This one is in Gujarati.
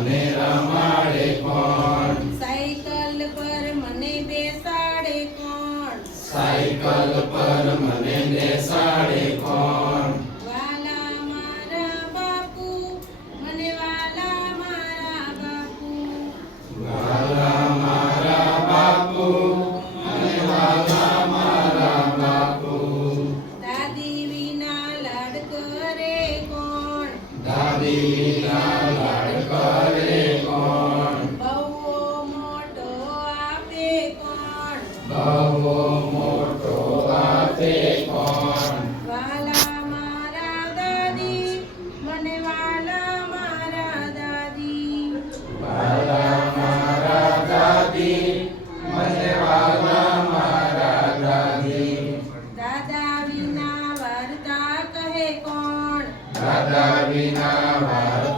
મને રમાડે કોણ? સાયકલ પર મને બેસાડે કોણ? સાયકલ પર મને બેસાડે કોણ? વાલા મારા બાપુ, મને વાલા મારા બાપુ. વાલા મારા બાપુ, મને વાલા મારા બાપુ. દાદી વિના લાડ કરે કોણ? દાદી વિના લાડ કરે કોણ? બહુ મોટો આપે કોણ? બહુ મોટો આપે કોણ? વાલા મારા દાદી, મને વાલા મારા દાદી. વાલા મારા દાદી, મને વાલા મારા દાદી. દાદા વિના વાર્તા કહે કોણ? દાદા વિના વાર્તા